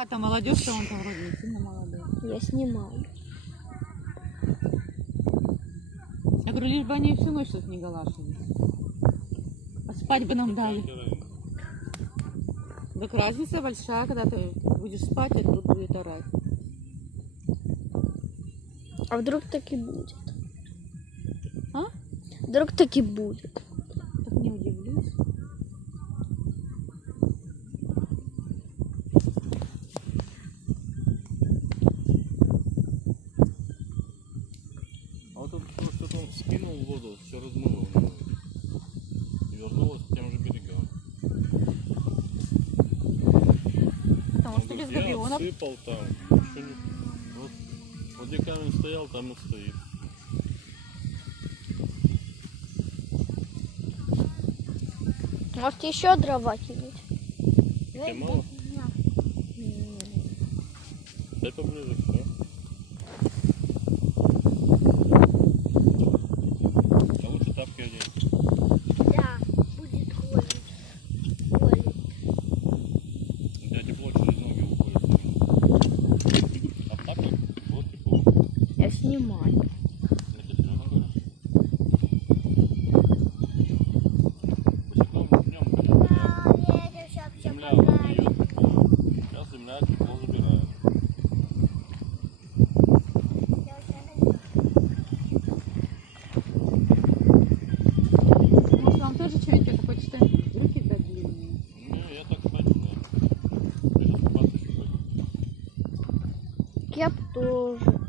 А там молодежь, он там вроде не сильно молодой. Я снимаю. Я говорю, лишь бы они всю ночь тут не галашили. А спать бы нам дали. Так разница большая, когда ты будешь спать, а тут будет орать. А вдруг так и будет? А? Вдруг так и будет. Так не удивлюсь. А вот тут что-то он скинул в воду, все размыло и вернулось к тем же берегам. Потому Он что без говорит, я габионов. отсыпал там, еще не... Вот где камень стоял, там и стоит. Может еще дрова кинуть? Тебе мало? Дай поближе, все. А лучше тапки одеть. Да, будет холодно. У тебя тепло через ноги уходит. А в тапках тепло, тепло. Я снимаю. Я тебе серьезно говорю. По днем, конечно, земля выдает тепло. Сейчас земля тепло забирает. Может, вам тоже что-нибудь такое читать? Руки так длинные. Не, я так спать не. Я сейчас купаться еще пойду. Я тоже.